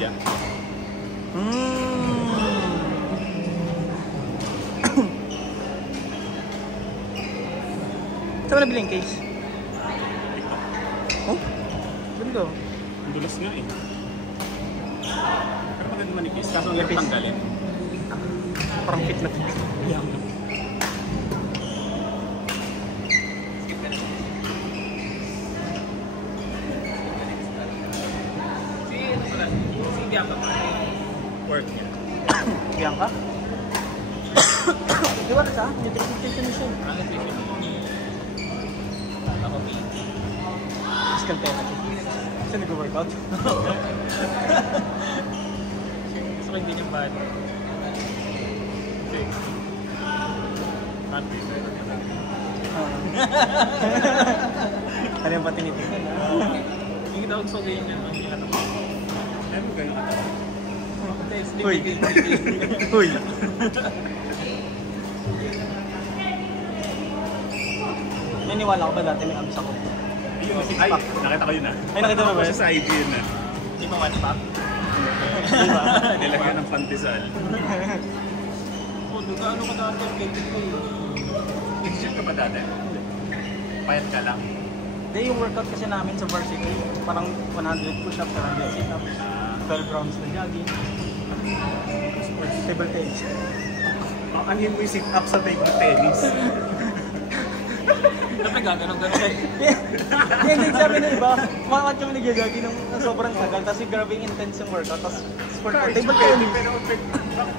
Lydia. Saan mo nabili yung case? Oh? Ganda. Ang dulas nga eh. Pero maganda man yung case. Kaso ang hirap tanggalin. Parang fit na fit. Yeah. Si Bianca pa. Work niya. Bianca? Di ba sa? Nutrition na siya. Ako B. Physical therapy. Saan nag-workout? Gusto ko yung ganyang body. Okay. Country. Ano yung patinitignan? Yung tawag sa ganyan ang hinatak. Ano mo ganyan katawan? Uy! Uy! Naniwala ko ba dati may abs ako? Ay, nakita ko yun ah. Ay, nakita mo ba yun? Sa IG yun ah. Di ba one pack? Diba? Nilagyan ng pantisal. Oh, duga ano ka dati? Nag-gym ka ba dati? Payat ka lang? Hindi, yung workout kasi namin sa varsity, parang 100 push-ups, 100 sit-ups, 12 rounds na jogging. Table tennis. Oh, ano yung sit-up sa table tennis? Dapat gano'n. Yan sabi ng iba, kumakot kami nag-jogging ng sobrang sagal, tapos yung grabe intense yung workout, tapos sport ko, table tennis.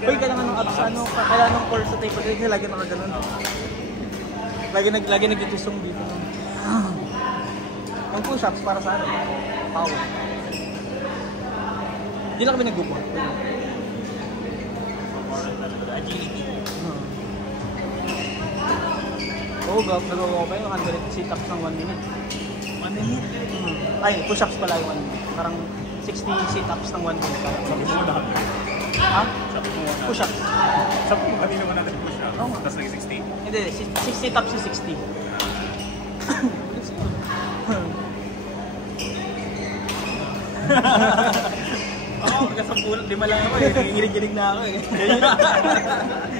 Uy, kailangan ng abs, kailangan ng core sa table tennis, lagi nakaganon. Lagi nag-itusong dito. Yung push-ups para sa ano? Power. Hindi lang kami nag-gupon. Agility. Oo, nagawa ko pa yung 100 sit-ups ng 1 minute. 1 minute? Ay, push-ups pala yung 1 minute. Parang 60 sit-ups ng 1 minute. Sabi mo na hanggang. Ha? Sabi mo na. Push-ups. Sabi mo kanina mo na nag-push-up. Oo. Tapos naging 60? Hindi, 6 sit-ups yung 60. Oo, kasampulan. 5 lang ako eh. Nanginginig na ako eh.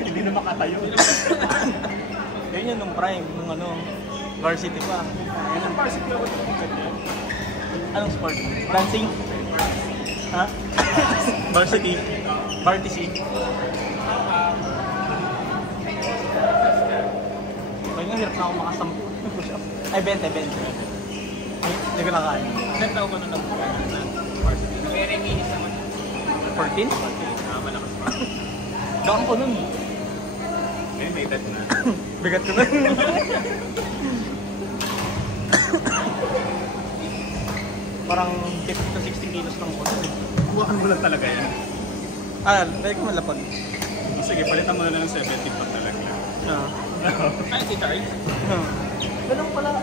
Hindi na makatayo. Yan yun nung prime, nung varsity pa. Yan ang varsity ako ng ganyan. Anong sport? Dancing? Ha? Varsity? Varsity? Ay nga, hirap na ako makasampu. Push-up. Ay, 20. Ay, hindi ko nakaya. Ilan taon ko na varsity? Very minis naman. 14? Malakas pa. Daan ko nun. May edad na. Bigat ko nun. Parang 50 to 60 kilos lang ko nun. Kuhaan mo lang talaga yan. Dahil ko malapag. Sige, palitan mo na lang ng 70 pag talaga. Ay, si Charles? Ganun pala.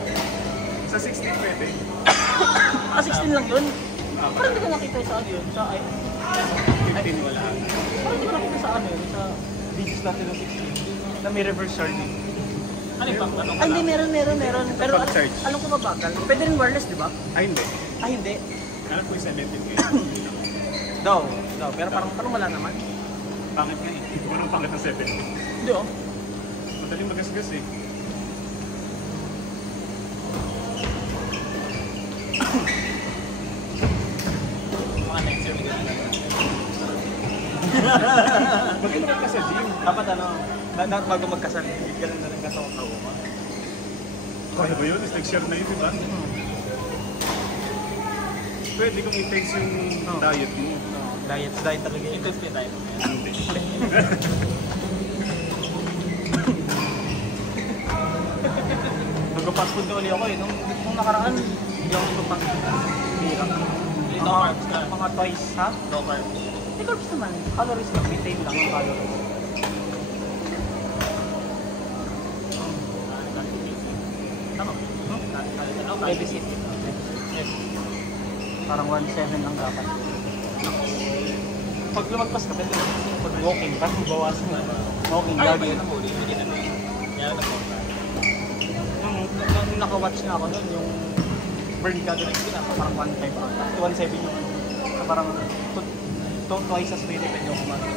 Sa 16 pwede. 16 lang yun? Parang hindi ko nakita sa ano yun. Sa 15 wala. Parang hindi ko nakita sa ano yun. Sa videos natin ng 16. Na may reverse charging. Ano yung pang Ay, hindi, meron. Pero Pag-charge. alam ko mabagal. Pwede rin wireless, di ba? Ay, hindi. Ay, hindi. Alam ko yung 17 ngayon. Daw. Pero parang wala naman. Pangit nga eh. Parang pangit ng 17. Hindi oh. Madaling magasgas eh. Mga next year mag-ingat ka sa gym. Dapat dapat bago magkasal, ganun na rin katawa-tawa ka. Kaya ba yun? Next year na yun, di ba? Pwede kung intense yung diet mo. Diet talaga yun. Intense yung diet mo. Hindi. Nag-fast food na uli ako eh. Nung nakaraan, hindi ako nagpapang bira. Mga twice, ha? Low carb. Hindi carbs naman. Calories lang. Maintain lang ang calories. Tama. Babysit. Yes. Parang 1.7 lang dapat. Pag lumagpas ka, pwede pag walking, parang bawasan na. Walking, jogging. Nung naka-watch na ako nun, yung burn calories ko na parang 1.5 ata. 1.7 yung parang twice as many pwede ako kumain.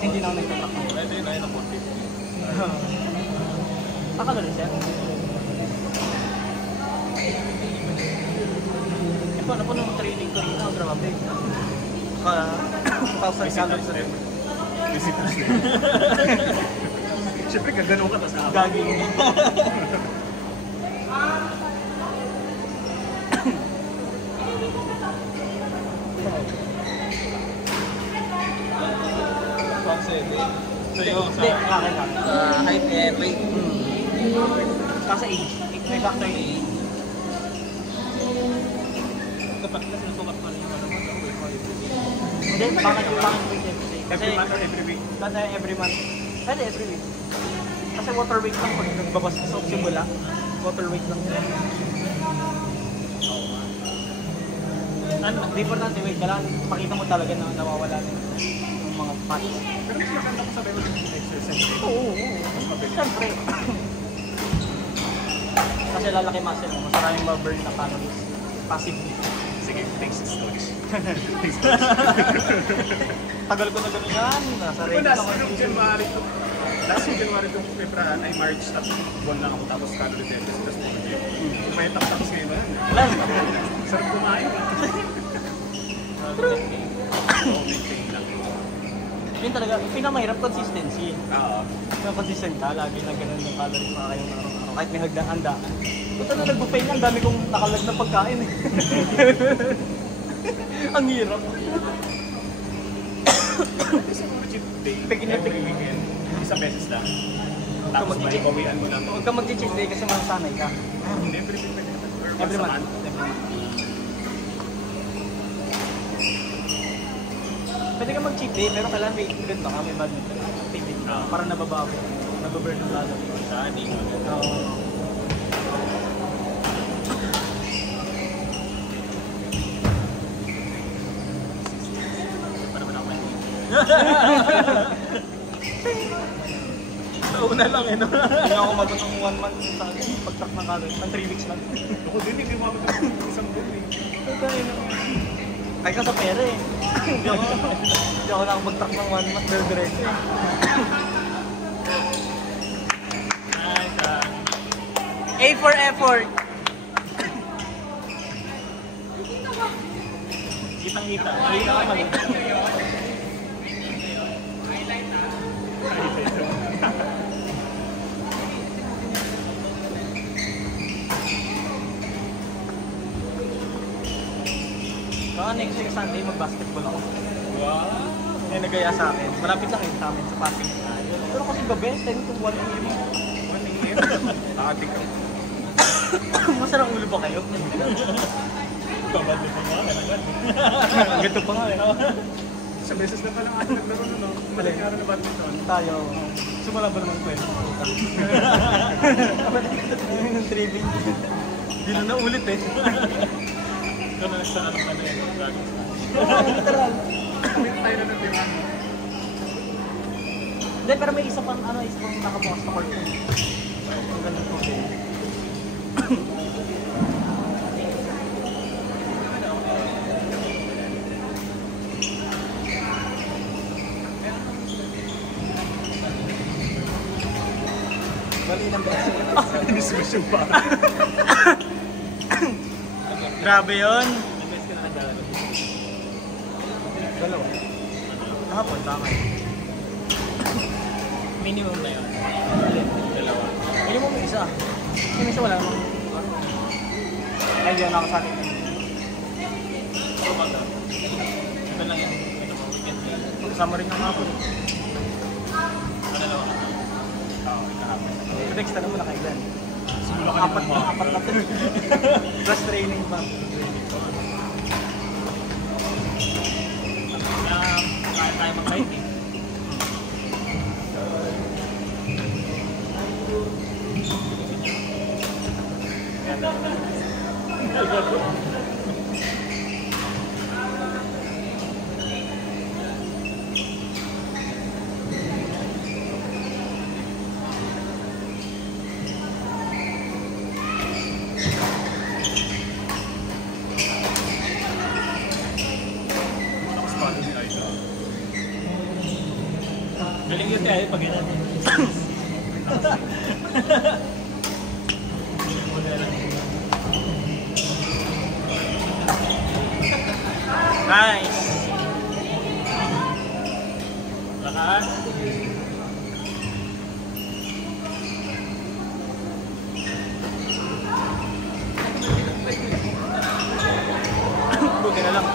Hindi na ako nagtatrack ng Pwede na yun ang 450. Nakagano'n siya. Ano po nung training ko rin, grabe. 1,000 calories na rin. Visitors na. Siyempre, gagano ka tas na. Gaging. So yung Hindi, akin lang. Height and weight. Kasi age. May factor yung age. Dapat kasi nasukat pa rin yung ano mo. Hindi, bakit weight every day? Kasi every month or every week? every month. Pwede every week. Kasi water weight lang pag nagbabas sa simula. Water weight lang yun. Ano, di po natin weight. Kailangan makita mo talaga na nawawala na yung mga fats. Pero mas maganda ko sabihin mo yung exercise. Oo. Siyempre. Kasi lalaki muscle mo. Mas maraming ma-burn na calories. Passively. Sige, thanks to stories. Tagal ko na gano'n yan. Nasa Diba rate last ako. year January to January to February ay March tapos buwan lang ako tapos calorie deficit tapos nag-gym. Kumain tapos ngayon na yan. Wala. Sarap kumain. So, maintain lang. Yun talaga, pinamahirap consistency. Oo. Kung consistent ka, lagi na ganun yung calories na kayo araw-araw. Kahit may hagdan-handaan. Punta na nag-buffet niya, ang dami kong nakalag na pagkain eh. Ang hirap. Siguro cheat day. Pigil na Every pigil. weekend. Isang beses lang. Tapos malibawian mo lang. Huwag ka mag-cheat day kasi masanay ka. Hindi, every week pwede naman. Or once Every a month. month. Pwede ka mag-cheat day, pero kailangan may event ka, may badminton activity ka, para nababawi. Nababurn yung lalo. Sani. Para naman ako. Nauna lang eh, no? Hindi ako magot ng 1 month sa akin, pag-track ng calories, ng 3 weeks lang. Ako din, hindi mo ako isang buwan eh. Ay ka sa pera eh. Hindi ako nakapag-track ng 1 month, pero diretso eh. A for effort. Kitang-kita. Nakita ka mali. Baka next week Sunday mag-basketball ako. Wow! May nagaya sa akin. Malapit lang yun sa amin sa Pasig. Pero kasi gabi, 10 to 1 a.m. 1 a.m. Nakatik ka. Masarang ulo ba kayo? Babado pa nga, kailangan. Ganito pa nga eh. Sa beses na palang ako naglaro na, no? Maling araw na badminton. Tayo. Sumala ba naman kwento? Ng tripping. Hindi na naulit eh. Ito na sa ano ka na yun. Literal. Kamit tayo na ng diwan. Hindi, pero may isa pang nakabukas na court. Ang ganda po. Bali ng beses. Discussion pa. Grabe yun. Beses ka na naglalaro. Dalawa. Kahapon, tama yun. Minimum na yun. Dalawa. Minimum may isa. Yung isa wala namang ay, hindi ako sa akin. So, baga. Ito lang yan. Ito mo, weekend lang. Kasama rin yung hapon. Dalawa ka na. Oo, kahapon. Next na naman na kailan. Simula ka Apat na to. Plus training pa. Kaya tayo mag-hiking. kaya pag ganyan. Nice! Lakas. Buti na lang.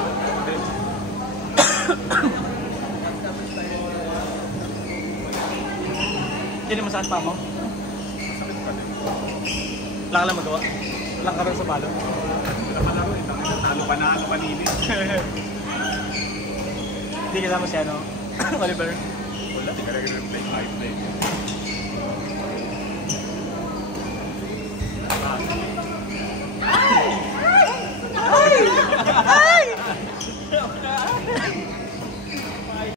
Hindi naman saan pa mo? Sakit pa din. Wala ka lang magawa. Wala ka rin sa palo. Wala ka laro, talo pa na ako kanina. Hindi kasama si ano? Oliver. Wala, hindi ka rin reply 5 na yun.